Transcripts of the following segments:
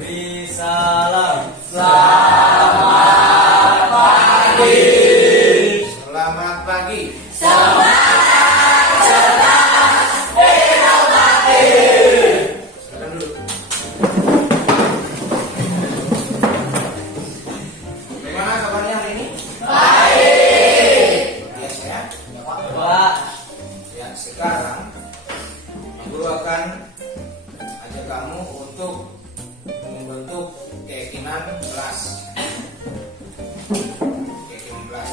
Bisalam. Selamat pagi. Selamat pagi. Semangat, cerdas, inovatif. Silakan dulu. Bagaimana kabarnya hari ini? Baik. Biasa ya? Pak. Ya, sekarang Guru akan ajak kamu untuk membentuk keyakinan kelas. Keyakinan kelas.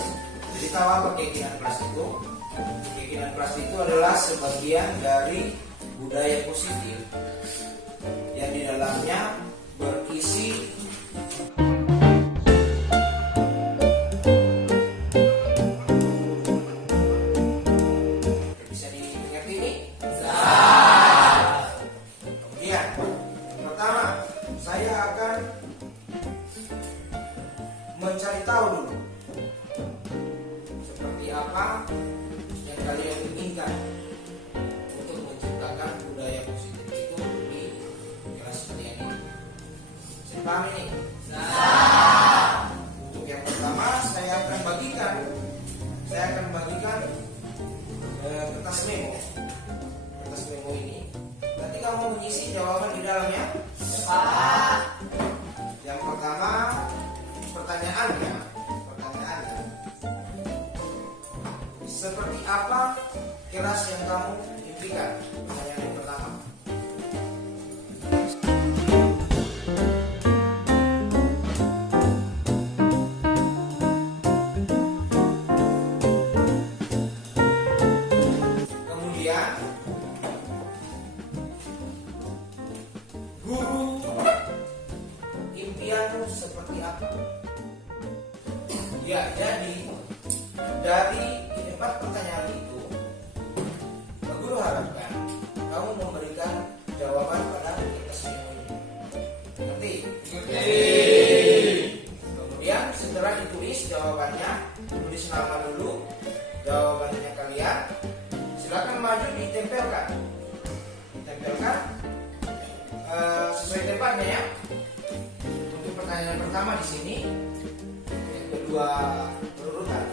Jadi tahu apa keyakinan kelas itu? Keyakinan kelas itu adalah sebagian dari budaya positif yang di dalamnya berisi bisa dimengerti ini. Kemudian pertama saya akan mencari tahu dulu seperti apa yang kalian inginkan untuk menciptakan budaya positif itu di kelas kalian ini. Saya paham ini? Untuk yang pertama saya akan bagikan kertas memo. Kertas memo ini nanti kamu mengisi jawaban di dalamnya. Yang pertama pertanyaannya seperti apa kelas yang kamu impikan? Pertanyaan yang pertama. Kemudian guru impianmu seperti apa? Ya, jadi dari 4 pertanyaan itu, guru harapkan kamu memberikan jawaban pada kertas memo ini. Ngerti? Kemudian setelah ditulis jawabannya, tulis nama dulu, jawabannya kalian. Silakan maju ditempelkan. Sesuai tempatnya ya. Untuk pertanyaan pertama di sini, yang kedua berurutan.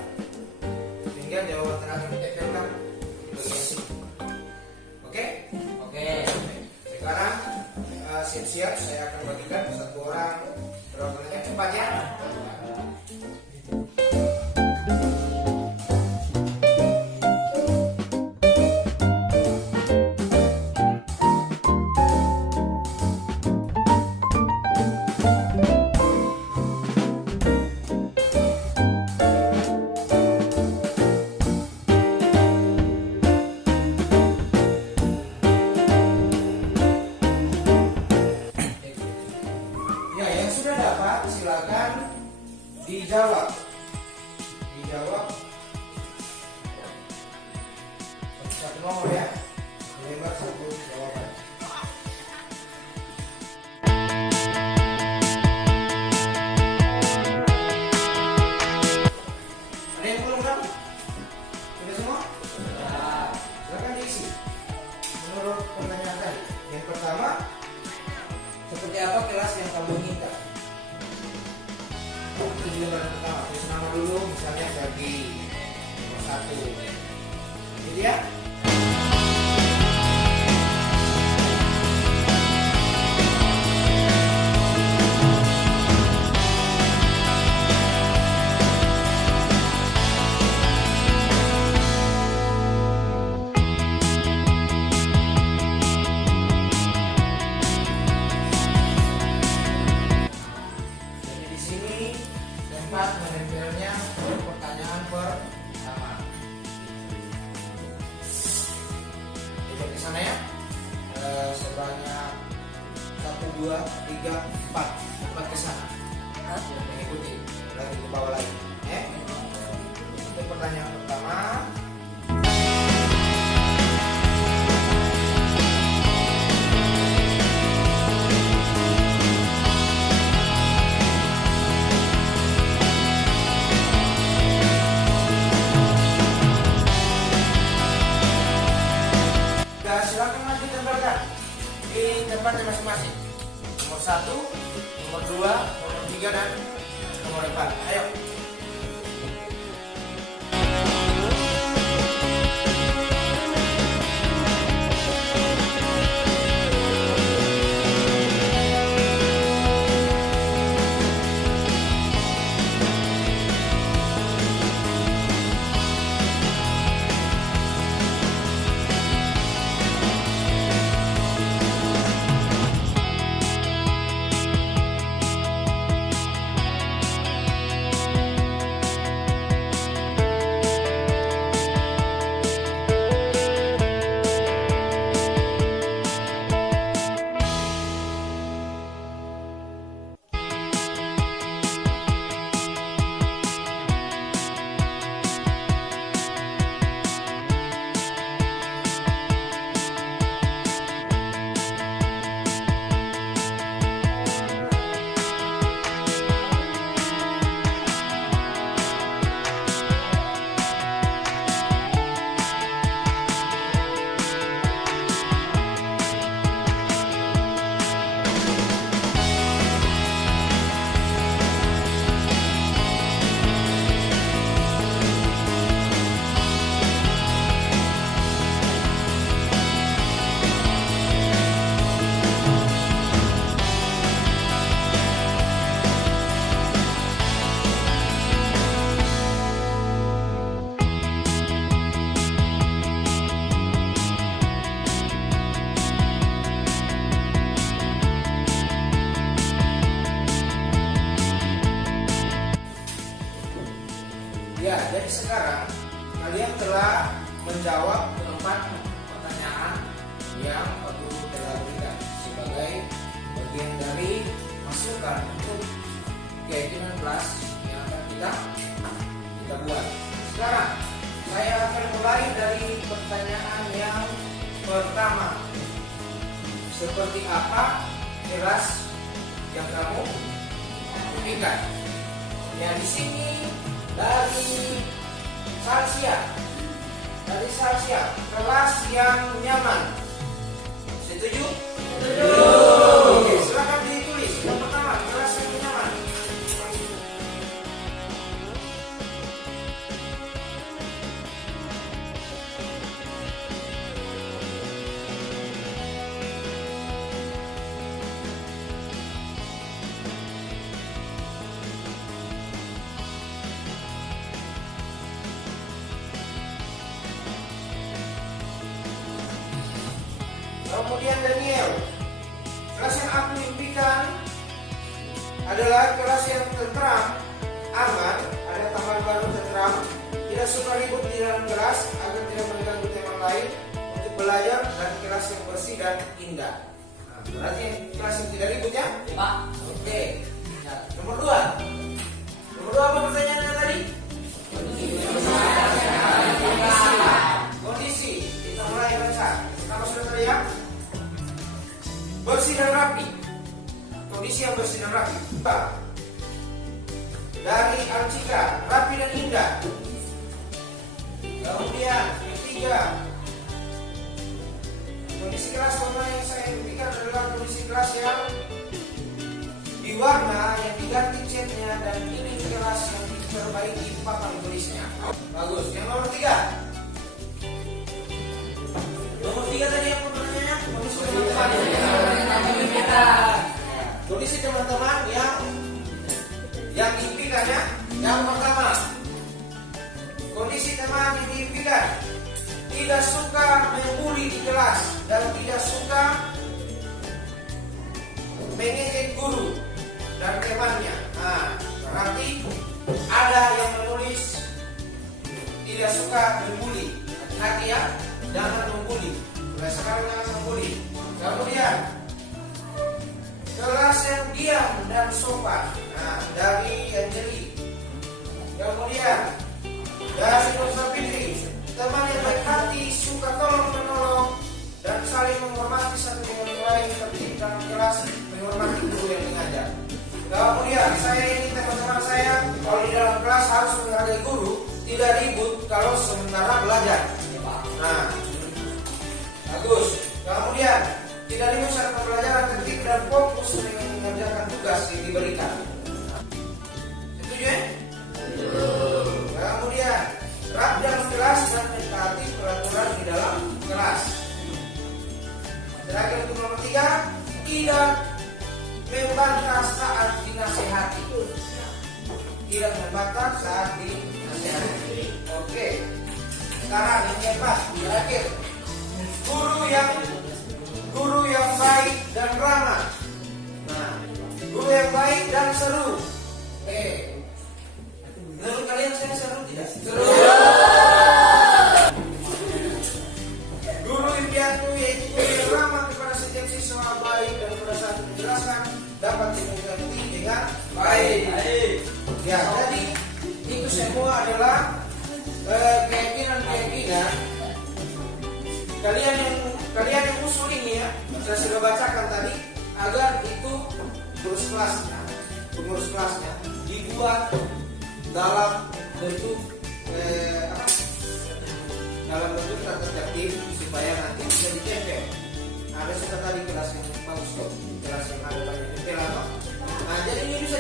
Sehingga jawaban terakhir ditempelkan di bagian sini. Oke? Sekarang siap-siap saya akan bagikan satu orang berapa pertanyaan cepat ya. Ya, yang sudah dapat silakan dijawab. Satu nomor ya. Lembar satu jawaban. Ada yang belum dapat? Sudah semua? Silakan diisi. Menurut pertanyaan tadi, yang pertama, seperti apa kelas yang kamu inginkan? Itu di lembar pertama. Tulis nama dulu, misalnya bagi nomor 1. Gitu ya. Jadi di sini tempat menempelnya pertanyaan pertama. Lihat di sana ya. Sebanyak 1, 2, 3, 4 tempat ke sana. Mengikuti lagi ke bawah lagi. Itu pertanyaan pertama. Silakan maju tempelkan di tempatnya masing-masing. nomor 1, nomor 2, nomor 3 dan nomor 4. Ayo. Ya, jadi sekarang kalian telah menjawab keempat pertanyaan yang Pak Guru telah berikan sebagai bagian dari masukan untuk keyakinan kelas yang akan kita buat. Sekarang saya akan mulai dari pertanyaan yang pertama. Seperti apa kelas yang kamu impikan? Ya, di sini dari Salsia, kelas yang nyaman. Setuju? Setuju. Oke, silakan ditulis. Yang pertama, kelas yang nyaman. Kemudian Daniel, kelas yang aku impikan adalah kelas yang tentram, aman, ada taman baru tentram, tidak suka ribut di dalam kelas agar tidak mengganggu teman lain untuk belajar, dan kelas yang bersih dan indah. Nah, berarti kelas yang tidak ribut ya? Pak. Oke. Nah, nomor 2 apa pertanyaannya tadi? Kondisi. Kita mulai baca. Pertama sudah terlihat? Bersih dan rapi. Kondisi yang bersih dan rapi. Dari Alcika, rapi dan indah. Kemudian ketiga, kondisi kelas yang saya impikan adalah kondisi kelas yang diwarna, yang diganti catnya, dan ini kelas yang diperbaiki papan tulisnya. Bagus. Yang nomor 3. Nomor 3 tadi apa pertanyaannya? Kondisi teman-teman. Kondisi teman-teman yang diimpikannya. Yang pertama, kondisi teman yang diimpikan tidak suka membuli di kelas dan tidak suka mengejek guru dan temannya. Nah, berarti ada yang menulis tidak suka membuli. Hati-hati ya, jangan membuli. Mulai sekarang jangan membuli. Kemudian kelas yang diam dan sopan. Nah, dari Angeli. Kemudian dari Rosa Fitri, teman yang baik hati, suka tolong menolong dan saling menghormati satu dengan yang lain, tertib dalam kelas, menghormati guru yang mengajar. Kemudian saya ini teman-teman saya, kalau di dalam kelas harus menghargai guru, tidak ribut kalau sementara belajar. Nah, bagus. Kemudian tidak ribut saat pembelajaran, tertib dan fokus mengerjakan tugas yang diberikan. Setuju ya? Kemudian rapi dalam kelas dan mentaati peraturan di dalam kelas. Terakhir untuk nomor 3, tidak membantah saat dinasihati. Tidak membantah saat dinasihati. Oke. Sekarang yang keempat, terakhir, guru yang baik dan ramah. Nah, guru yang baik dan seru. Menurut kalian saya seru tidak? Seru. Guru impianku yaitu guru yang ramah kepada setiap siswa, baik dan pada saat menjelaskan dapat dimengerti dengan baik. Ya, jadi itu semua adalah keyakinan kalian yang usul ini ya, saya sudah bacakan tadi, agar itu pengurus kelasnya dibuat dalam bentuk tertib supaya nanti bisa ditempel. Ada sudah tadi kelas yang bagus kok, kelas yang ada banyak tempel apa. Nah, jadi ini bisa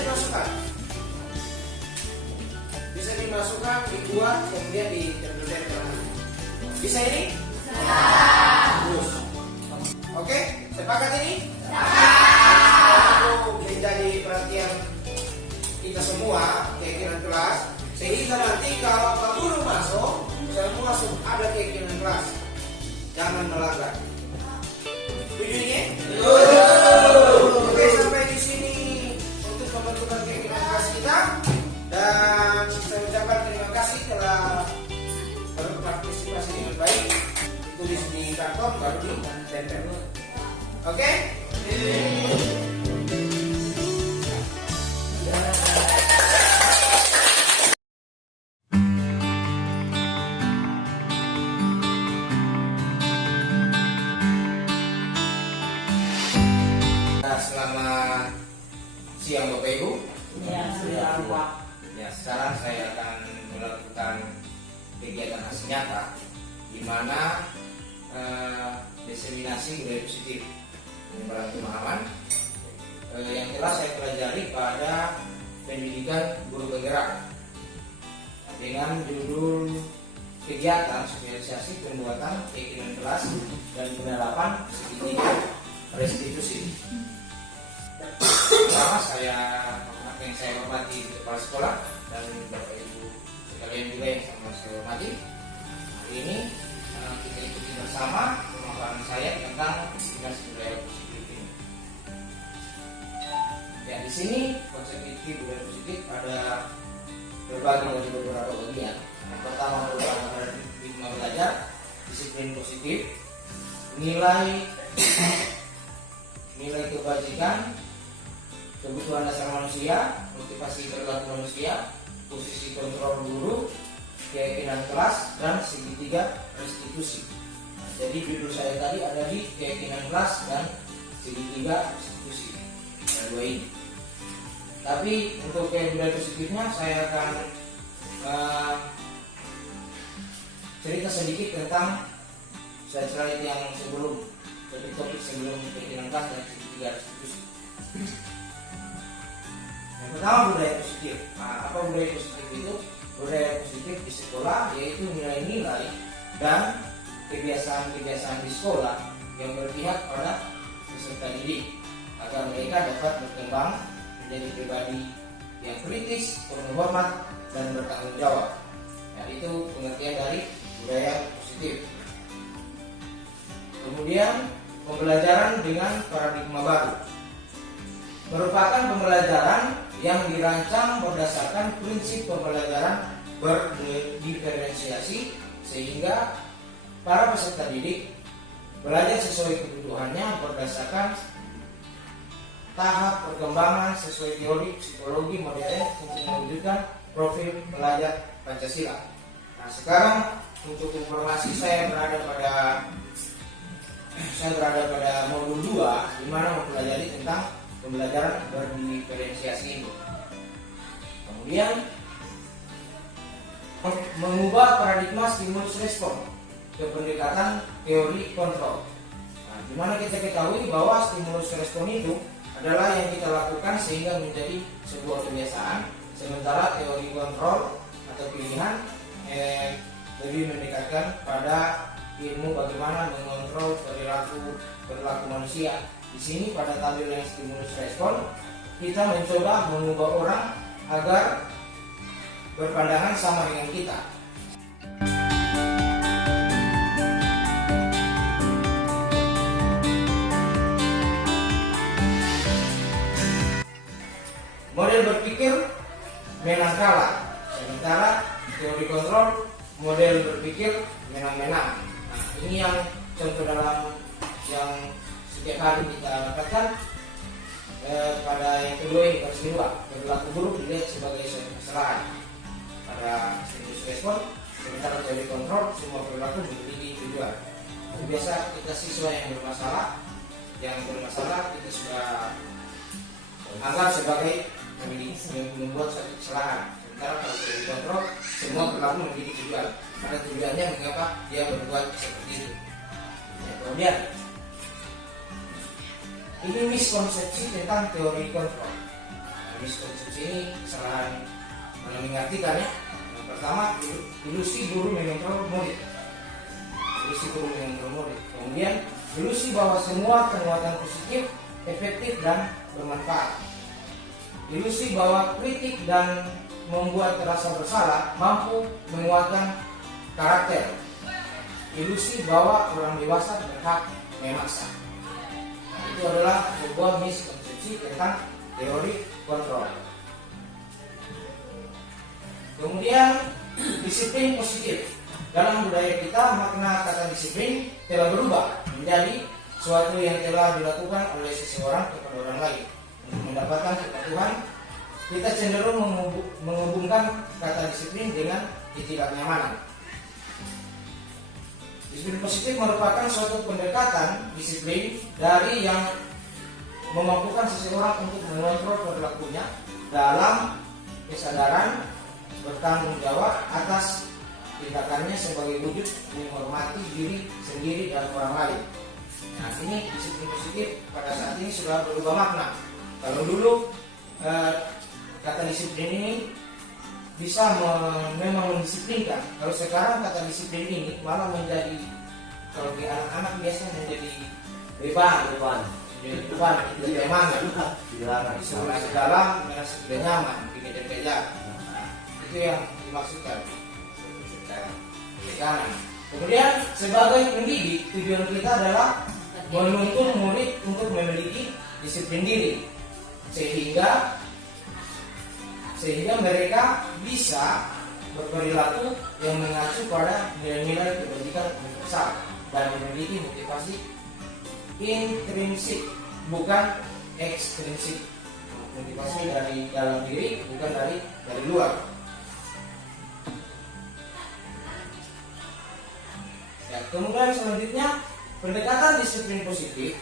dimasukkan, dibuat, kemudian ditempel. Bisa ini? Bagus. Oke, sepakat ini? Itu menjadi perhatian kita semua, keyakinan kelas, sehingga nanti kalau Pak Guru masuk, semua ada keyakinan kelas. Jangan melanggar. Setuju ini? Oke, sampai di sini untuk pembentukan keyakinan kelas kita. Dan saya ucapkan terima kasih telah berpartisipasi dengan baik. Tulis di karton baru ditempel. Oke? Selamat siang Bapak Ibu. Siang Pak. Ya, sekarang saya akan melakukan kegiatan hasil nyata di mana diseminasi budaya positif penyebaran pemahaman yang telah saya pelajari pada pendidikan guru penggerak dengan judul kegiatan sosialisasi pembuatan keyakinan kelas dan penerapan segitiga restitusi. Pertama yang saya hormati kepala sekolah dan Bapak Ibu sekalian juga yang sama saya hormati. Hari ini kita ikuti bersama pemaparan saya tentang konsep budaya positif ini. Ya, di sini konsep budaya positif ada berbagi dari beberapa bagian. Yang pertama merupakan paradigma belajar, disiplin positif, nilai kebajikan, kebutuhan dasar manusia, motivasi perilaku manusia, posisi kontrol guru, keyakinan kelas, dan segitiga restitusi. Jadi judul saya tadi ada di keyakinan kelas dan segitiga restitusi. Ada dua ini. Tapi untuk budaya positifnya saya akan cerita sedikit tentang slide yang sebelum topik sebelum keyakinan kelas dan segitiga restitusi. Yang pertama budaya positif. Apa budaya positif itu? Budaya positif di sekolah yaitu nilai-nilai dan kebiasaan-kebiasaan di sekolah yang berpihak pada peserta didik agar mereka dapat berkembang menjadi pribadi yang kritis, penuh hormat dan bertanggung jawab. Ya, itu pengertian dari budaya positif. Kemudian pembelajaran dengan paradigma baru merupakan pembelajaran yang dirancang berdasarkan prinsip pembelajaran berdiferensiasi sehingga para peserta didik belajar sesuai kebutuhannya berdasarkan tahap perkembangan sesuai teori psikologi modern untuk mewujudkan profil pelajar Pancasila. Nah, sekarang untuk informasi saya berada pada modul 2 di mana mempelajari tentang pembelajaran berdiferensiasi ini. Kemudian mengubah paradigma stimulus respon ke pendekatan teori kontrol. Nah, dimana kita ketahui bahwa stimulus respon itu adalah yang kita lakukan sehingga menjadi sebuah kebiasaan, sementara teori kontrol atau pilihan lebih mendekatkan pada ilmu bagaimana mengontrol perilaku manusia. Di sini pada tabel yang stimulus respon kita mencoba mengubah orang agar berpandangan sama dengan kita. Model berpikir menang kalah, sementara teori kontrol model berpikir menang-menang. Nah, ini yang contoh dalam yang setiap hari kita dapatkan. Pada yang kedua ini, garis kedua, perilaku buruk dilihat sebagai kesalahan. Pada stimulus respon, sementara teori kontrol, semua perilaku memiliki tujuan. Itu biasa kita siswa yang bermasalah kita sudah anggap sebagai membuat satu kesalahan. Sementara kalau teori kontrol, semua perilaku memiliki tujuan. Ada tujuannya mengapa dia berbuat seperti itu. Kemudian ini miskonsepsi tentang teori kontrol. Miskonsepsi ini kesalahan mengartikan ya. Yang pertama, ilusi guru mengontrol murid. Kemudian ilusi bahwa semua penguatan positif, efektif dan bermanfaat. Ilusi bahwa kritik dan membuat terasa bersalah mampu menguatkan karakter. Ilusi bahwa orang dewasa berhak memaksa. Itu adalah sebuah miskonsepsi tentang teori kontrol. Kemudian disiplin positif. Dalam budaya kita makna kata disiplin telah berubah menjadi suatu yang telah dilakukan oleh seseorang kepada orang lain. Untuk mendapatkan kepatuhan, kita cenderung menghubungkan kata disiplin dengan ketidaknyamanan. Disiplin positif merupakan suatu pendekatan disiplin dari yang memampukan seseorang untuk mengontrol perilakunya dalam kesadaran bertanggung jawab atas tindakannya sebagai wujud menghormati diri sendiri dan orang lain. Nah, ini disiplin positif pada saat ini sudah berubah makna. Kalau dulu kata disiplin ini bisa memang mendisiplinkan. Kalau sekarang kata disiplin ini malah menjadi, kalau di anak-anak biasanya menjadi beban, tidak nyaman, disuruh dalam merasa tidak nyaman, dikejar-kejar. Nah, itu yang dimaksudkan tekanan. Kemudian sebagai pendidik, tujuan kita adalah menuntun murid untuk memiliki disiplin diri, sehingga mereka bisa berperilaku yang mengacu pada nilai-nilai kebajikan universal dan memiliki motivasi intrinsik bukan ekstrinsik. Motivasi dari dalam diri bukan dari luar. Ya, kemudian selanjutnya pendekatan disiplin positif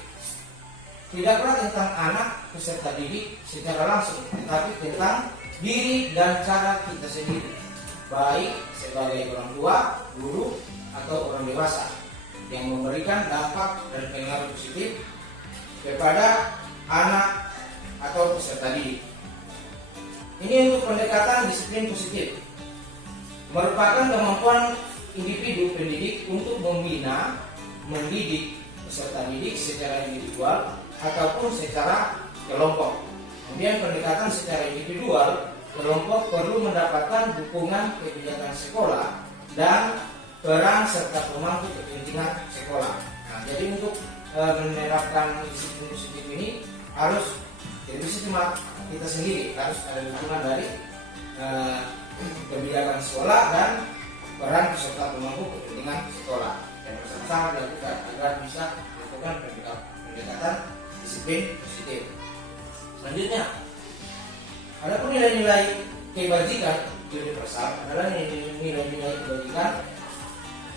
tidaklah tentang anak peserta didik secara langsung, tetapi tentang diri dan cara kita sendiri, baik sebagai orang tua, guru, atau orang dewasa yang memberikan dampak dan pengaruh positif kepada anak atau peserta didik. Ini untuk pendekatan disiplin positif merupakan kemampuan individu pendidik untuk membina, mendidik peserta didik secara individual ataupun secara kelompok. Kemudian pendekatan secara individual, kelompok perlu mendapatkan dukungan kebijakan sekolah dan peran serta pemangku kepentingan sekolah. Nah, jadi untuk menerapkan disiplin positif ini harus tidak bisa cuma kita sendiri, harus ada dukungan dari kebijakan sekolah dan peran serta pemangku kepentingan sekolah yang bersama-sama dilakukan agar bisa melakukan pendekatan disiplin positif. Selanjutnya, adapun nilai-nilai kebajikan universal adalah nilai-nilai kebajikan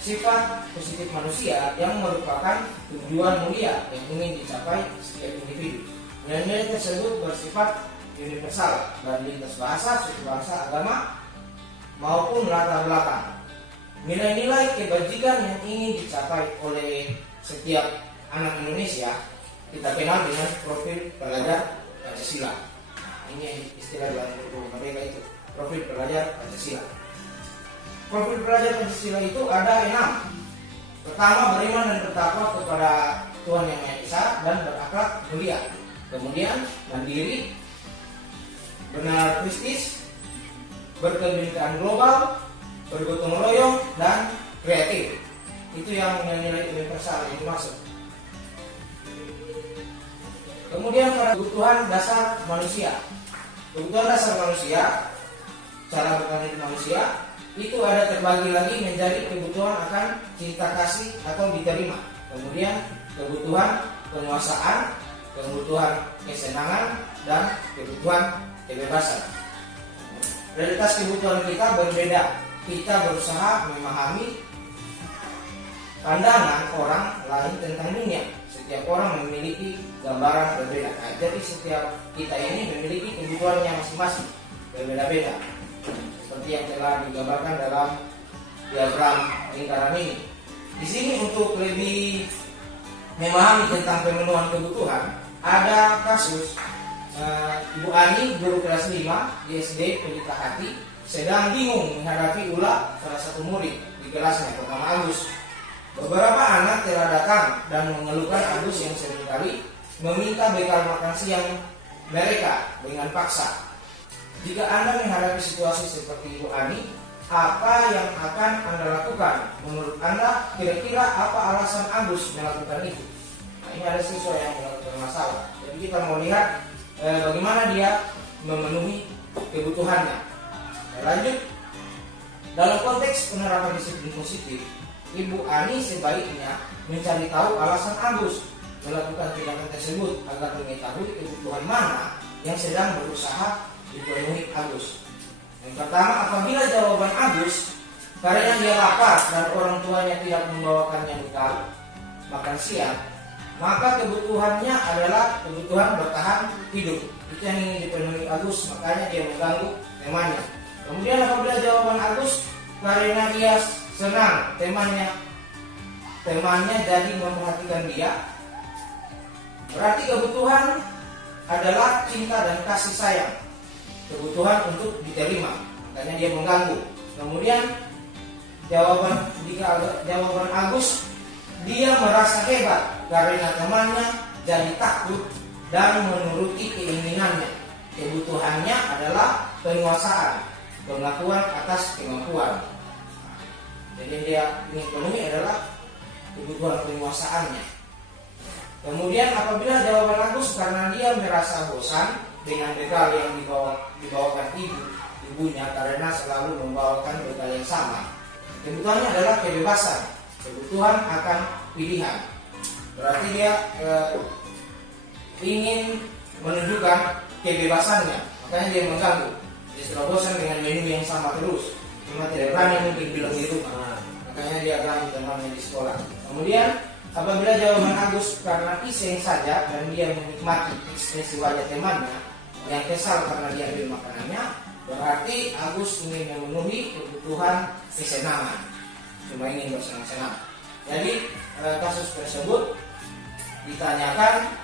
sifat positif manusia yang merupakan tujuan mulia yang ingin dicapai setiap individu. Nilai-nilai tersebut bersifat universal dan lintas bahasa, suku bangsa, agama maupun latar belakang. Nilai-nilai kebajikan yang ingin dicapai oleh setiap anak Indonesia kita kenal dengan profil pelajar Pancasila. Nah, ini istilah dalam buku mereka itu, profil pelajar Pancasila. Profil pelajar Pancasila itu ada 6. Pertama, beriman dan bertakwa kepada Tuhan Yang Maha Esa dan berakhlak mulia. Kemudian mandiri, benar-kristis, berkebinekaan global, bergotong royong, dan kreatif. Itu yang nilai universal yang dimaksud. Kemudian pada kebutuhan dasar manusia. Kebutuhan dasar manusia, cara bertahan hidup manusia, itu ada terbagi lagi menjadi kebutuhan akan cinta kasih atau diterima. Kemudian kebutuhan penguasaan, kebutuhan kesenangan, dan kebutuhan kebebasan. Realitas kebutuhan kita berbeda. Kita berusaha memahami pandangan orang lain tentang dunia. Setiap orang memiliki gambaran berbeda. Nah, jadi setiap kita ini memiliki kebutuhannya masing-masing, berbeda-beda. Seperti yang telah digambarkan dalam diagram lingkaran ini. Di sini untuk lebih memahami tentang pemenuhan kebutuhan, ada kasus Ibu Ani, guru kelas 5 di SD Pelita Hati, sedang bingung menghadapi ulah salah satu murid di kelasnya, bernama Agus. Beberapa anak telah datang dan mengeluhkan Agus yang seringkali meminta bekal makan siang mereka dengan paksa. Jika Anda menghadapi situasi seperti Ibu Ani, apa yang akan Anda lakukan? Menurut Anda, kira-kira apa alasan Agus melakukan itu? Nah, ini ada siswa yang melakukan masalah. Jadi kita mau lihat bagaimana dia memenuhi kebutuhannya. Lanjut, dalam konteks penerapan disiplin positif, Ibu Ani sebaiknya mencari tahu alasan Agus melakukan tindakan tersebut agar mengetahui kebutuhan mana yang sedang berusaha dipenuhi Agus. Yang pertama, apabila jawaban Agus karena dia lapar dan orang tuanya tidak membawakannya bekal makan siang, maka kebutuhannya adalah kebutuhan bertahan hidup. Itu yang ingin dipenuhi Agus, makanya dia mengganggu temannya. Kemudian apabila jawaban Agus karena dia senang temannya jadi memperhatikan dia, berarti kebutuhan adalah cinta dan kasih sayang, kebutuhan untuk diterima, makanya dia mengganggu. Kemudian jika jawaban Agus, dia merasa hebat karena temannya jadi takut dan menuruti keinginannya. Kebutuhannya adalah penguasaan, pengakuan atas kemampuan. Jadi dia ingin penuhi adalah kebutuhan penguasaannya. Kemudian apabila jawaban Agus karena dia merasa bosan dengan bekal yang dibawakan ibunya karena selalu membawakan bekal yang sama, kebutuhannya adalah kebebasan, kebutuhan akan pilihan. Berarti dia ingin menunjukkan kebebasannya, makanya dia mengganggu. Dia sudah bosan dengan menu yang sama terus, cuma tidak berani mungkin bilang di rumah, makanya dia ganggu temannya di sekolah. Kemudian apabila jawaban Agus karena iseng saja dan dia menikmati ekspresi wajah temannya yang kesal karena dia ambil makanannya, berarti Agus ingin memenuhi kebutuhan kesenangan, cuma ingin bersenang-senang. Jadi kasus tersebut ditanyakan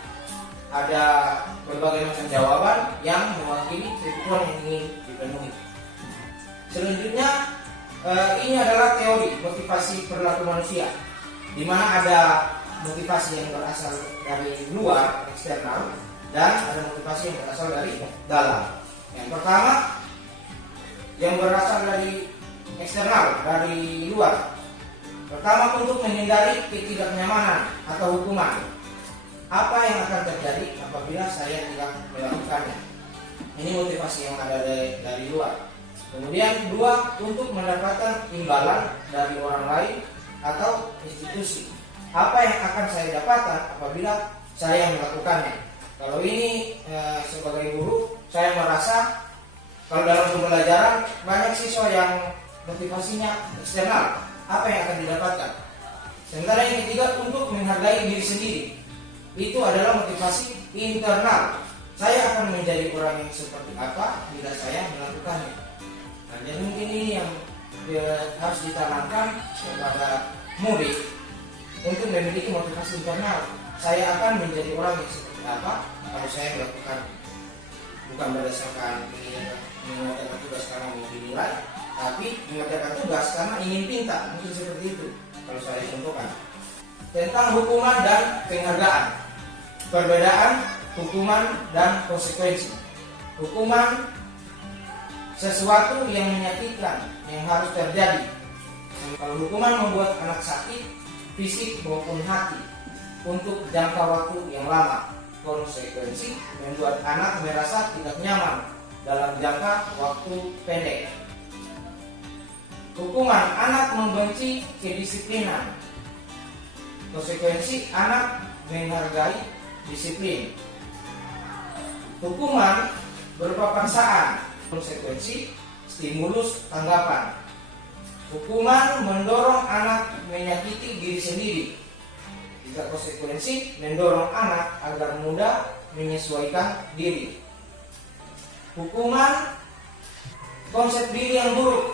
ada berbagai macam jawaban yang mewakili kebutuhan yang ingin dipenuhi. Selanjutnya ini adalah teori motivasi perilaku manusia, di mana ada motivasi yang berasal dari luar eksternal dan ada motivasi yang berasal dari dalam. Yang pertama, yang berasal dari eksternal, dari luar. Pertama, untuk menghindari ketidaknyamanan atau hukuman. Apa yang akan terjadi apabila saya tidak melakukannya? Ini motivasi yang ada dari luar. Kemudian dua, untuk mendapatkan imbalan dari orang lain atau institusi. Apa yang akan saya dapatkan apabila saya melakukannya? Kalau ini sebagai guru, saya merasa kalau dalam pembelajaran banyak siswa yang motivasinya eksternal. Apa yang akan didapatkan? Sementara yang ketiga, untuk menghargai diri sendiri. Itu adalah motivasi internal. Saya akan menjadi orang yang seperti apa bila saya melakukannya. Nah, jadi mungkin ini yang harus ditanamkan kepada murid untuk memiliki motivasi internal. saya akan menjadi orang yang seperti apa kalau saya melakukan, bukan berdasarkan mengerjakan tugas karena mau dinilai, tapi mengerjakan tugas karena ingin pintar, mungkin seperti itu kalau saya contohkan. Tentang hukuman dan penghargaan, perbedaan hukuman dan konsekuensi. Hukuman sesuatu yang menyakitkan yang harus terjadi. Kalau hukuman membuat anak sakit fisik maupun hati untuk jangka waktu yang lama, konsekuensi membuat anak merasa tidak nyaman dalam jangka waktu pendek. Hukuman anak membenci kedisiplinan, konsekuensi anak menghargai disiplin. Hukuman berupa paksaan, konsekuensi stimulus tanggapan. Hukuman mendorong anak menyakiti diri sendiri, jika konsekuensi mendorong anak agar mudah menyesuaikan diri. Hukuman konsep diri yang buruk,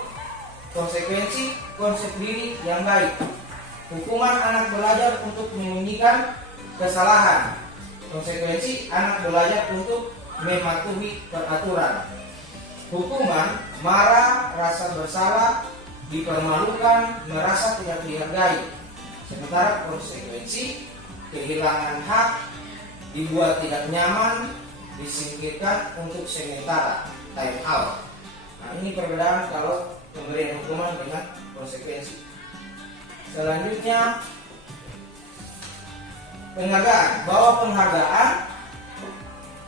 konsekuensi konsep diri yang baik. Hukuman anak belajar untuk menyembunyikan kesalahan, konsekuensi anak belajar untuk mematuhi peraturan. Hukuman marah, rasa bersalah, dipermalukan, merasa tidak dihargai. Sementara konsekuensi kehilangan hak, dibuat tidak nyaman, disingkirkan untuk sementara, time out. Nah, ini perbedaan kalau pemberian hukuman dengan konsekuensi. Selanjutnya penghargaan, bahwa penghargaan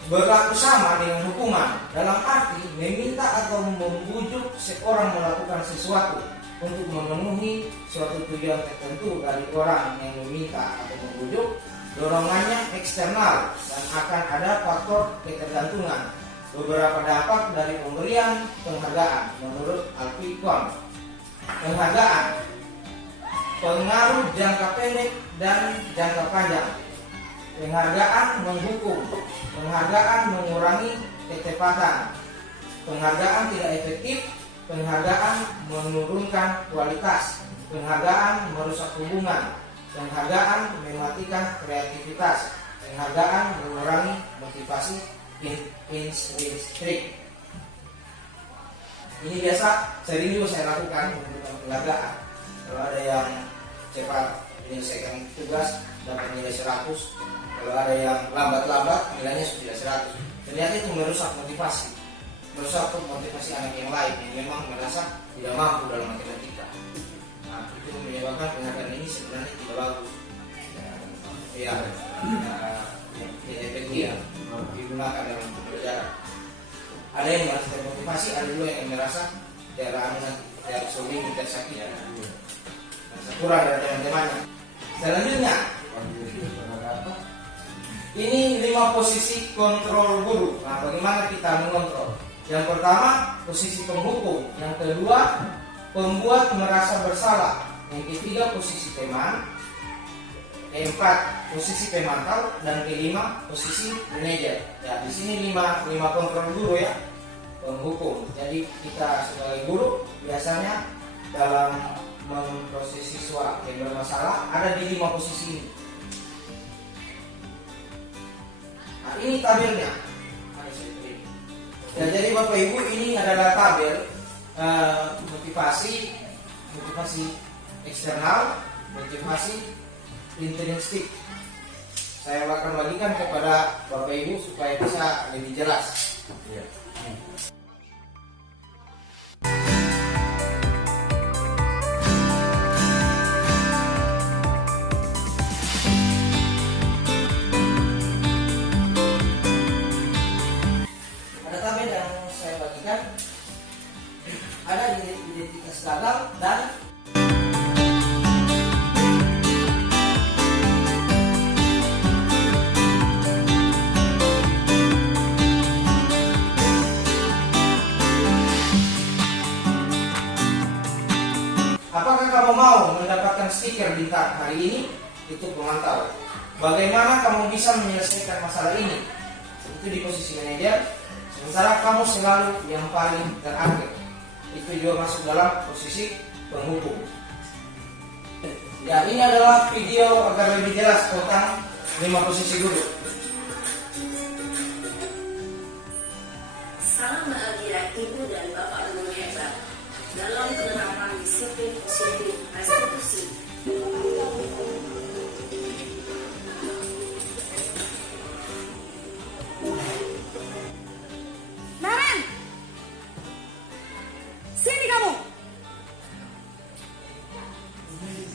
berlaku sama dengan hukuman dalam arti meminta atau membujuk seorang melakukan sesuatu untuk memenuhi suatu tujuan tertentu dari orang yang meminta atau membujuk. Dorongannya eksternal dan akan ada faktor ketergantungan. Beberapa dampak dari pemberian penghargaan menurut Alpicon. Penghargaan, pengaruh jangka pendek dan jangka panjang. Penghargaan menghukum, penghargaan mengurangi kecepatan, penghargaan tidak efektif, penghargaan menurunkan kualitas, penghargaan merusak hubungan, penghargaan mematikan kreativitas, penghargaan mengurangi motivasi intrinsik. Ini biasa sering juga saya lakukan memberikan penghargaan. Kalau ada yang cepat menyelesaikan tugas dapat nilai 100. Kalau ada yang lambat-lambat nilainya sudah 100. Ternyata itu merusak motivasi anak yang lain yang memang merasa tidak mampu dalam matematika. Nah, itu menyebabkan penghargaan ini sebenarnya tidak bagus. Tidak efektif digunakan dalam pembelajaran. Ada yang merasa termotivasi, ada juga yang merasa tidak sulit, tersakiti, merasa kurang dari teman-temannya. Selanjutnya, ini 5 posisi kontrol guru. Nah, bagaimana kita mengontrol? Yang pertama, posisi penghukum. Yang kedua, pembuat merasa bersalah. Yang ketiga, posisi teman. Keempat, posisi pemantau. Dan kelima, posisi manajer. Ya, di sini 5 kontrol guru ya. Penghukum. Jadi kita sebagai guru biasanya dalam memproses siswa yang bermasalah ada di 5 posisi ini. Nah, ini tabelnya. Ya, jadi Bapak Ibu, ini adalah tabel motivasi eksternal, motivasi intrinsik. Saya akan bagikan kepada Bapak Ibu supaya bisa lebih jelas. Ya. Ada identitas gagal dan apakah kamu mau mendapatkan stiker bintang hari ini? Itu pemantau. Bagaimana kamu bisa menyelesaikan masalah ini? Itu di posisi manajer. Sementara kamu selalu yang paling terakhir. Itu juga masuk dalam posisi penghukum. Ya, ini adalah video agar lebih jelas tentang 5 posisi dulu. Salam bahagia Ibu dan Bapak Guru hebat dalam penerapan disiplin positif restitusi. Naren, sini kamu.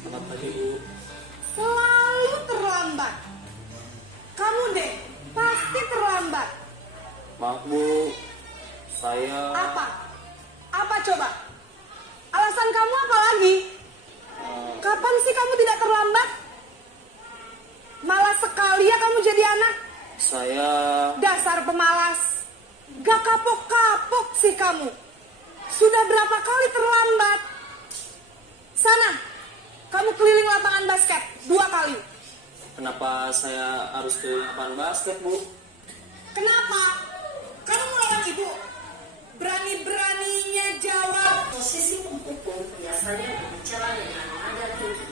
Selamat pagi, Bu. Selalu terlambat. Kamu deh, pasti terlambat. Maaf, Bu. Saya Apa? Apa coba? Alasan kamu apa lagi? Kapan sih kamu tidak terlambat? Malas sekali ya kamu jadi anak. saya Dasar pemalas. Gak kapok-kapok sih kamu. Sudah berapa kali terlambat? Sana, kamu keliling lapangan basket 2 kali. kenapa saya harus ke lapangan basket, Bu? Kenapa? Kamu melawan ibu. Berani-beraninya jawab. Posisi pemukul biasanya berbicara dengan nada tinggi,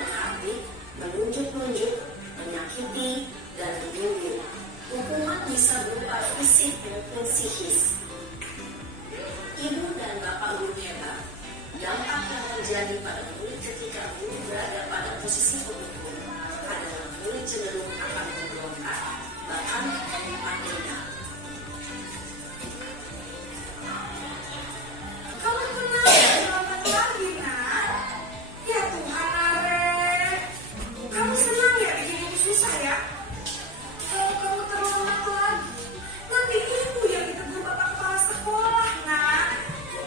berarti menunjuk-nunjuk, menyakiti, dan menyindir. Hukuman bisa berupa fisik maupun psikis. Ibu dan Bapak Guru hebat, dampak yang terjadi pada murid ketika guru berada pada posisi pemukul adalah murid cenderung akan memberontak, bahkan menyimpan dendam. Kamu kenapa terlambat lagi, nak? Ya Tuhan, Naren. Kamu senang ya bikin ibu susah ya? Kalau kamu terlambat lagi, nanti ibu yang ditegur bapak kepala sekolah, nak.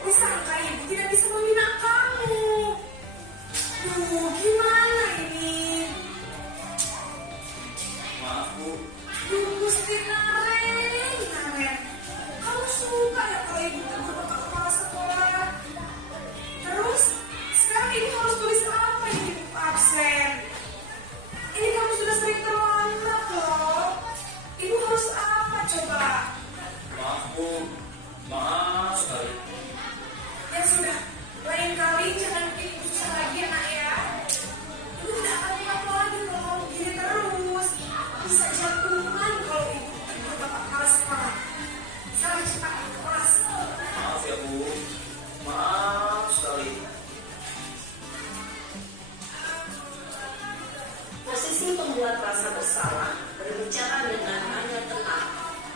Disangka ibu tidak bisa membina kamu. Duh, gimana ini? Maaf, Bu. Duh, Gusti Naren, Naren. Kamu suka ya kalau ibu tegur bapak kepala sekolah? Terus, sekarang ibu harus tulis apa ini di buku absen? Ini kamu sudah sering terlambat loh. Ibu harus apa coba? Maaf, Bu. Maaf sekali. Ya sudah, lain kali jangan bikin ibu susah lagi ya, nak ya. Ibu tidak akan ingat lagi kalau kamu gini terus. Bisa jantungan kalau ibu tegur bapak kepala sekolah. Sana cepat ke kelas. Maaf ya, Bu. Maaf sekali. Posisi pembuat rasa bersalah berbicara dengan nada tenang,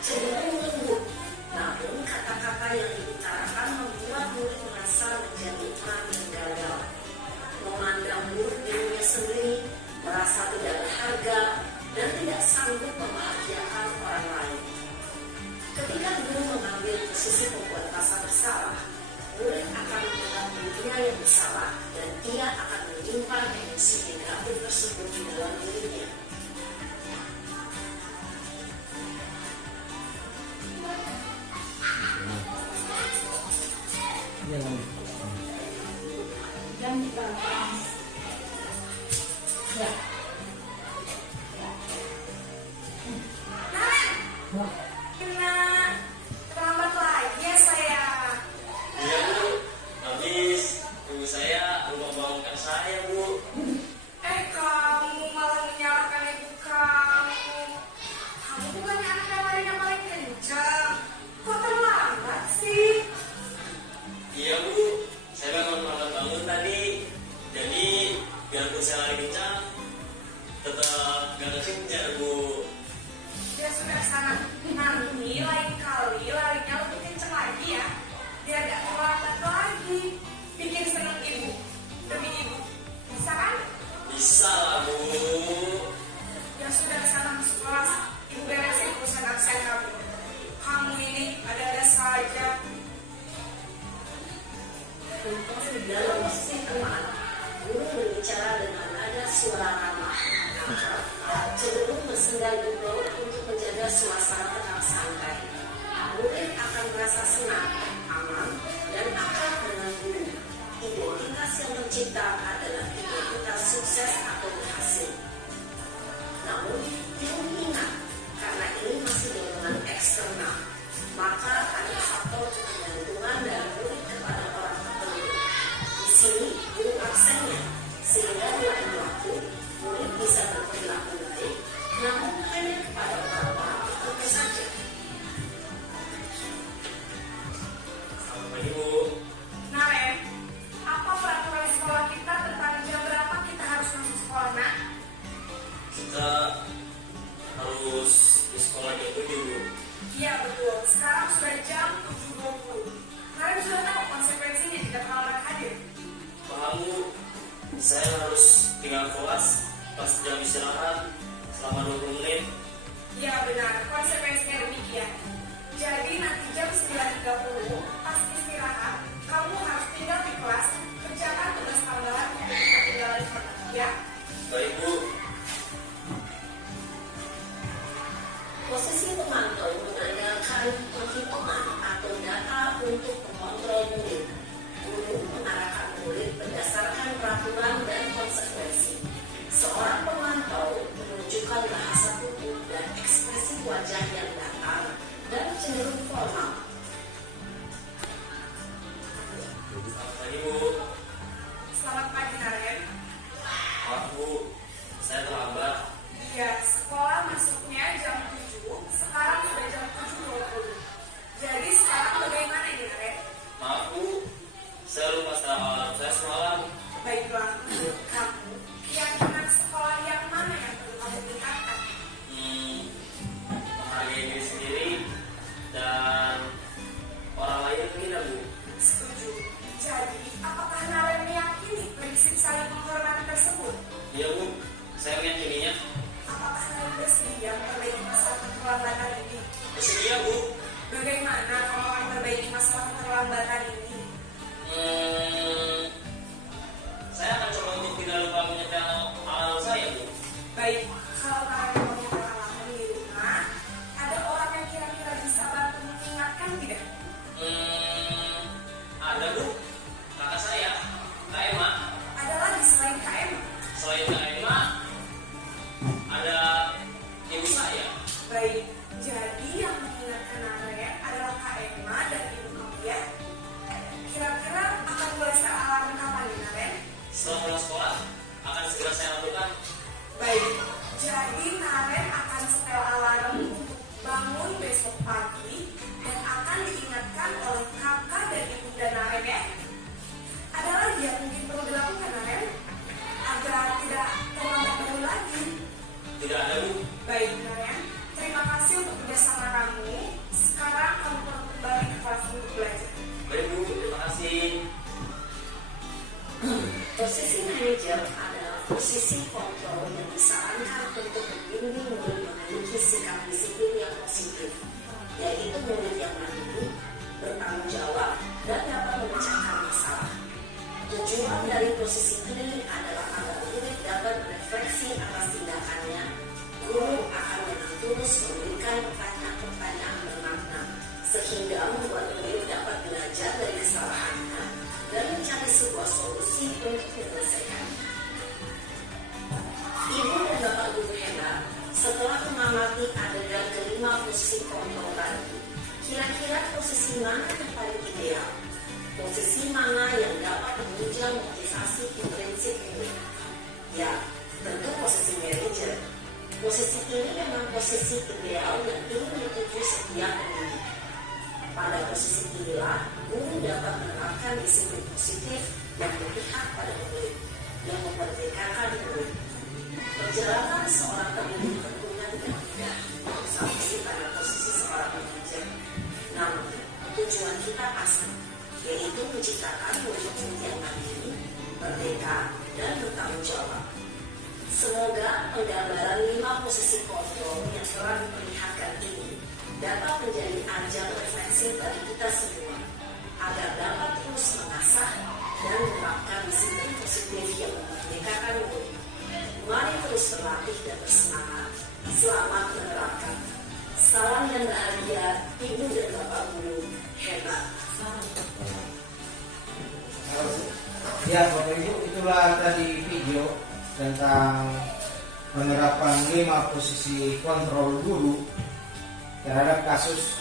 cenderung lembut. Namun kata-kata yang diutarakan membuat murid merasa menjadi orang yang gagal, memandang murid dirinya sendiri, merasa tidak berharga, dan tidak sanggup membahagiakan orang lain. Ketika guru mengambil posisi pembuat rasa bersalah, murid akan menganggap dirinya yang bersalah dan ia akan menyimpan emosi negatif tersebut di dalam dirinya. Dan dibakar. Ya. Naren, nah, terlambat lagi ya sayang. Iya, Bu. Habis ibu saya lupa bangunkan saya, Bu. Kamu malah menyalahkan ibu kamu. Kamu bukannya anak yang larinya paling kencang. Kok terlambat sih? Iya, Bu. Saya bangun tadi. Jadi, biarpun saya lari kencang, tetap gak kejar, Bu. Ya sudah sana. Nanti lain kali larinya lebih kencang lagi ya. Biar gak terlambat lagi. Bikin seneng ibu. Demi ibu. Bisa kan? Bisa lah, Bu. Ya sudah sana masuk kelas. Ibu beresin urusan absen kamu. Kamu ini ada-ada saja. Dalam posisi teman, guru berbicara dengan nada suara ramah, cenderung bersenda gurau untuk menjaga suasana tetap santai. Murid akan merasa senang, aman, dan akrab dengan guru. Identitas yang tercipta adalah identitas sukses atau berhasil. Namun, ibu ingat, karena ini masih dorongan eksternal, maka ada faktor ketergantungan dari murid kepada orang tertentu. Di sini, guru absennya, sehingga di lain waktu, murid bisa berperilaku baik, namun jam 7.20. Kalian sudah tahu konsekuensinya jika terlambat hadir? Paham Bu, saya harus tinggal kelas pas jam istirahat selama 20 menit. Ya benar, konsekuensinya demikian. Jadi nanti jam 9.30 pas istirahat, kamu harus tinggal di kelas, kerjakan tugas tambahan untuk ketinggalan informasi ya. Baik Bu. Posisi pemantau mengandalkan penghitungan atau data untuk mengontrol murid. Guru mengarahkan murid berdasarkan peraturan dan konsekuensi. Seorang pemantau menunjukkan bahasa tubuh dan ekspresi wajah yang datar dan cenderung formal. Selamat pagi Bu. Selamat pagi Naren. Maaf Bu, saya terlambat. Iya, sekolah masuknya jam 7, sekarang sudah jam 7.20. Jadi sekarang bagaimana ini Naren? Maaf Bu, saya lupa setelah alarm saya semalam. Baiklah, kamu keyakinan sekolah yang mana yang perlu kamu tingkatkan? Menghargai diri sendiri dan orang lain tidak Bu. Setuju. Jadi, apakah Naren meyakini prinsip saling menghormati tersebut? Iya Bu, saya meyakininya. Apakah Naren bersedia memperbaiki masalah keterlambatan ini? Bersedia Bu. Bagaimana kamu akan memperbaiki masalah keterlambatan ini? Saya akan coba untuk tidak lupa menyetel alarm saya Bu. Baik, kalau Naren punya pengalaman di rumah, ada orang yang kira-kira bisa bantu mengingatkan tidak? Ada Bu, kakak saya, Kak Emma. Ada lagi selain KM? Selain Kak Emma, ada ibu saya. Baik, jadi yang mengingatkan Naren adalah Kak Emma dan ibu kamu ya? Kira-kira akan mulai set alarm kapan nih Naren? Setelah pulang sekolah, akan segera saya lakukan. Baik, jadi Naren akan setel alarm untuk bangun besok pagi dan akan diingatkan oleh kakak dan ibunda Naren ya. Ada lagi yang mungkin perlu dilakukan Naren agar tidak terlambat bangun lagi. Tidak ada Bu. Baik Naren, terima kasih untuk kerjasama kamu. Sekarang kamu perlu kembali ke kelas untuk belajar. Baik Bu, terima kasih. Posisi manajer adalah posisi kontrol yang disarankan untuk membimbing murid memiliki sikap disiplin yang positif, yaitu murid yang mandiri, bertanggung jawab, dan dapat memecahkan masalah. Tujuan dari posisi ini adalah agar murid dapat berefleksi atas tindakannya. Guru akan dengan tulus memberikan pertanyaan-pertanyaan bermakna, sehingga membuat murid dapat belajar dari kesalahannya dan mencari sebuah solusi untuk menyelesaikannya. Ibu dan Bapak Guru hebat, setelah mengamati adegan kelima posisi kontrol tadi, kira-kira posisi mana yang paling ideal? Posisi mana yang dapat menunjang motivasi intrinsik murid? Ya, tentu posisi manajer. Posisi ini memang posisi ideal yang ingin dituju setiap pendidik. Pada posisi inilah, guru dapat menerapkan disiplin positif yang berpihak pada murid, yang memerdekakan murid. Perjalanan seorang pendidik tentunya tidak mudah untuk sampai pada posisi seorang manajer. Namun, tujuan kita pasti, yaitu menciptakan murid-murid yang mandiri, merdeka, dan bertanggung jawab. Semoga penggambaran 5 posisi kontrol yang telah diperlihatkan ini dapat menjadi ajang refleksi bagi kita semua, agar dapat terus mengasah dan menerapkan disiplin positif yang memerdekakan murid. Mari terus berlatih dan bersemangat. Selamat menerapkan. Salam dan bahagia, Ibu dan Bapak Guru hebat. Ya Bapak Ibu, itulah tadi video tentang penerapan 5 posisi kontrol guru terhadap kasus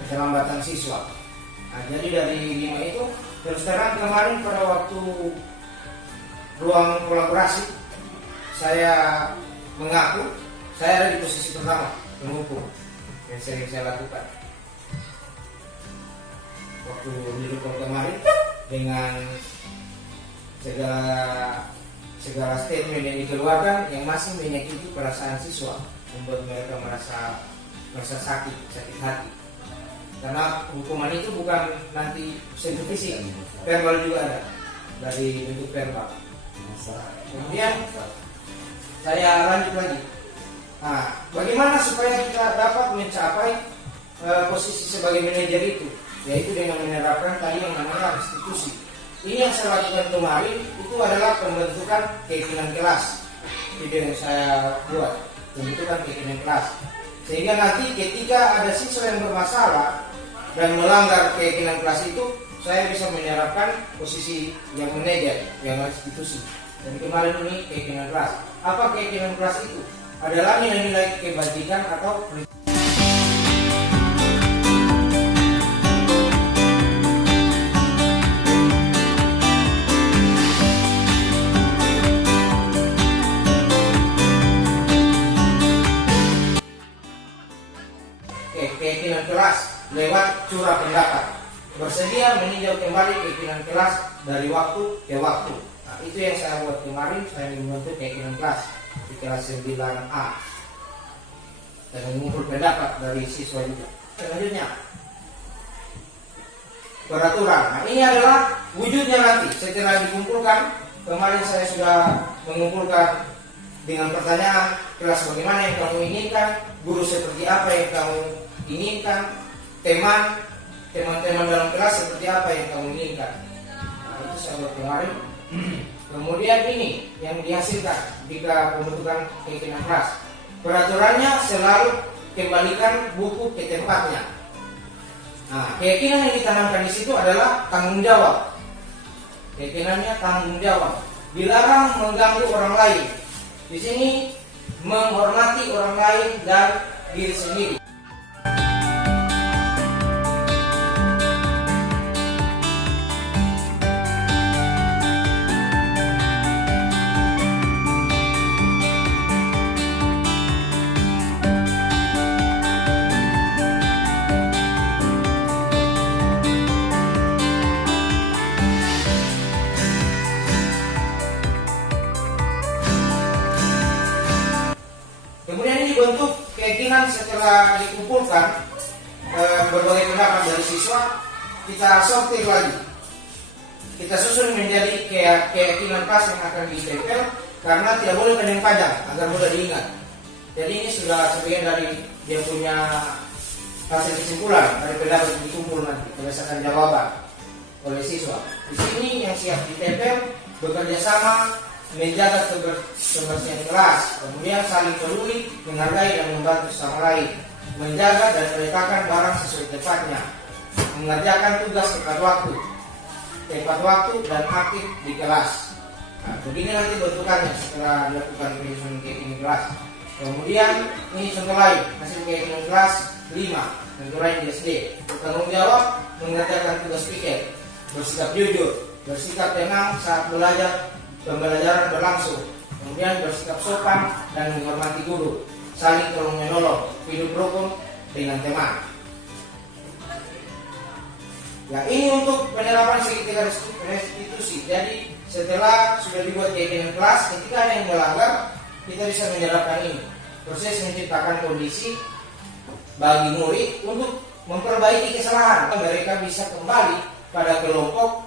keterlambatan siswa. Nah, jadi dari 5 itu terus terang kemarin pada waktu ruang kolaborasi saya mengaku saya ada di posisi pertama menghukum yang sering saya lakukan. Waktu di kemarin dengan segala statement yang dikeluarkan yang masih menyakiti perasaan siswa, membuat mereka merasa sakit hati. Karena hukuman itu bukan nanti sentuh fisik, verbal juga ada dari bentuk verbal. Kemudian saya lanjut lagi. Nah, bagaimana supaya kita dapat mencapai posisi sebagai manajer itu, yaitu dengan menerapkan tadi yang namanya restitusi. Ini yang saya lakukan kemarin itu adalah pembentukan keyakinan kelas. Video yang saya buat, pembentukan keyakinan kelas. Sehingga nanti ketika ada siswa yang bermasalah dan melanggar keyakinan kelas itu, saya bisa menerapkan posisi yang manajer, yang restitusi. Dan kemarin ini keyakinan kelas. Apa keyakinan kelas itu? Adalah nilai-nilai kebajikan atau keyakinan kelas lewat curah pendapat. Bersedia meninjau kembali keyakinan kelas dari waktu ke waktu. Nah, itu yang saya buat kemarin, saya membentuk keyakinan kelas di kelas 9A dan mengumpul pendapat dari siswa juga. Selanjutnya peraturan. Nah, ini adalah wujudnya nanti setelah dikumpulkan. Kemarin saya sudah mengumpulkan dengan pertanyaan kelas bagaimana yang kamu inginkan, guru seperti apa yang kamu inginkan, teman-teman dalam kelas seperti apa yang kamu inginkan. Nah, itu saya buat kemarin. Kemudian ini yang dihasilkan jika pembentukan keyakinan kelas. Peraturannya selalu kembalikan buku ke tempatnya. Nah, keyakinan yang ditanamkan di situ adalah tanggung jawab. Keyakinannya tanggung jawab. Dilarang mengganggu orang lain. Di sini menghormati orang lain dan diri sendiri. Kemudian ini bentuk keyakinan setelah dikumpulkan berbagai pendapat dari siswa, kita sortir lagi. Kita susun menjadi keyakinan kelas yang akan ditempel karena tidak boleh pendek panjang agar mudah diingat. Jadi ini sudah sebagian dari dia punya hasil kesimpulan dari pendapat yang dikumpul nanti berdasarkan jawaban oleh siswa. Di sini yang siap ditempel bekerja sama menjaga kebersihan kelas, kemudian saling peduli, menghargai dan membantu sama lain, menjaga dan meletakkan barang sesuai tempatnya, mengerjakan tugas tepat waktu dan aktif di kelas. Nah, begini nanti bentukannya setelah dilakukan penyusunan keyakinan kelas. Kemudian ini contoh lain, hasil keyakinan kelas 5, contoh lain di SD. Bertanggung jawab, mengerjakan tugas pikir, bersikap jujur, bersikap tenang saat pembelajaran berlangsung, kemudian bersikap sopan dan menghormati guru, saling tolong menolong, hidup rukun dengan teman. Ya, ini untuk penerapan segitiga restitusi. Jadi setelah sudah dibuat keyakinan kelas, ketika ada yang melanggar, kita bisa menerapkan ini. Proses menciptakan kondisi bagi murid untuk memperbaiki kesalahan. Mereka bisa kembali pada kelompok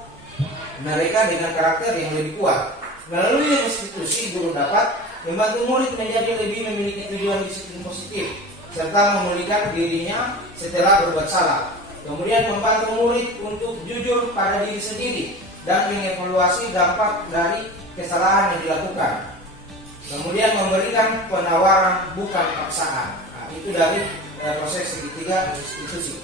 mereka dengan karakter yang lebih kuat. Melalui restitusi, guru dapat membantu murid menjadi lebih memiliki tujuan disiplin positif serta memulihkan dirinya setelah berbuat salah. Kemudian membantu murid untuk jujur pada diri sendiri dan mengevaluasi dampak dari kesalahan yang dilakukan. Kemudian memberikan penawaran bukan paksaan. Nah, itu dari proses segitiga restitusi.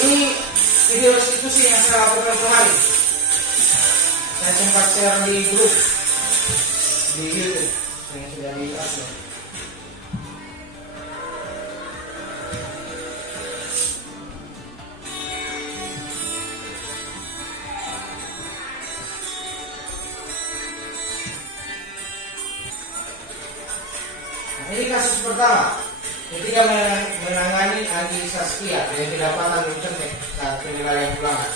Ini video restitusi yang saya lakukan kemarin. Saya sempat share di grup di YouTube yang sudah di-upload. ini kasus pertama ketika menangani Andi Saskia yang kedapatan internet saat penilaian ulangan.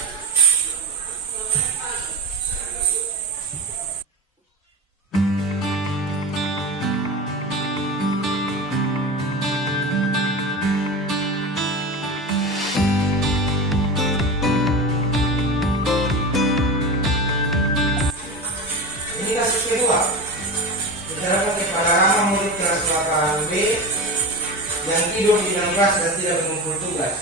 Ini kasus kedua. Terdapat kepala Rama murid kelas 8B yang tidur di dalam kelas dan tidak mengumpul tugas.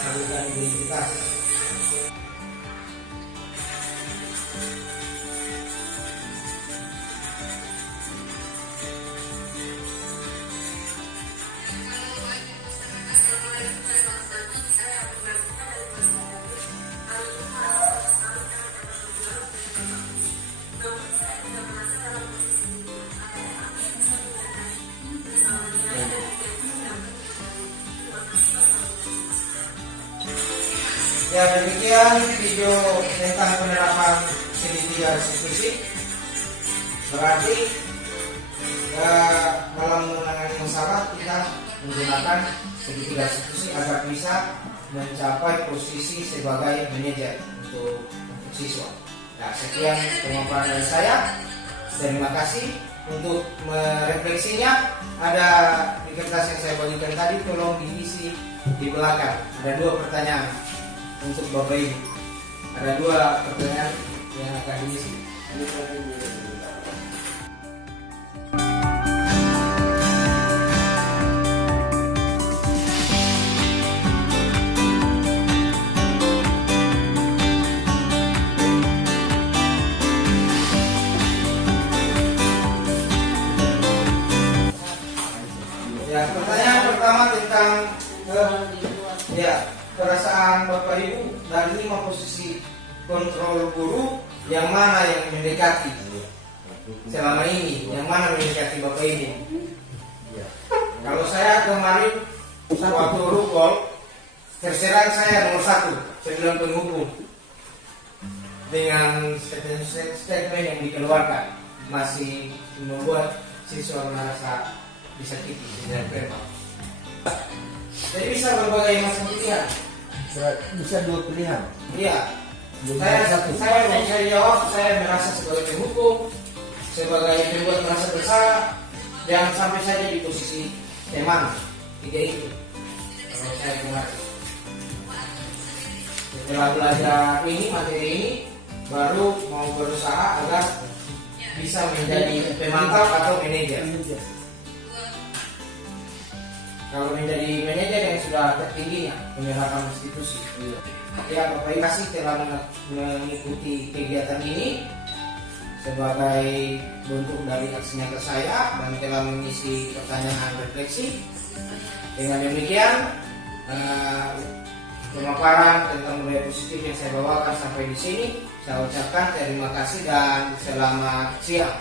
Mengajukan identitas. Ya, demikian video tentang penerapan segitiga restitusi. Berarti dalam menangani masalah kita menggunakan segitiga restitusi agar bisa mencapai posisi sebagai manajer untuk siswa. Nah, sekian pemaparan dari saya. Terima kasih. Untuk merefleksinya ada di kertas yang saya bagikan tadi, tolong diisi di belakang. Ada 2 pertanyaan untuk Bapak Ibu. Ada 2 pertanyaan yang akan diisi. Ya, pertanyaan pertama tentang perasaan Bapak Ibu dari 5 posisi kontrol guru, yang mana yang mendekati selama ini, yang mana mendekati Bapak Ibu? Kalau saya kemarin waktu rukol, terserang saya nomor 1 sebelum penghukum dengan statement yang dikeluarkan masih membuat siswa merasa disakiti dengan verbal. Jadi bisa berbagai macam pilihan. Bisa 2 pilihan. Iya. Saya jawab, saya merasa sebagai penghukum, sebagai pembuat merasa bersalah, jangan sampai saja di posisi teman. 3 itu. Kalau saya kemarin. Setelah belajar ini, materi ini, baru mau berusaha agar bisa menjadi pemantau atau manajer. Kalau menjadi manajer yang sudah tertingginya penyerapan institusi. Ya, Bapak Ibu kasih telah mengikuti kegiatan ini sebagai bentuk dari aksi nyata saya dan telah mengisi pertanyaan refleksi. Dengan demikian pemaparan tentang budaya positif yang saya bawakan sampai di sini. Saya ucapkan terima kasih dan selamat siang.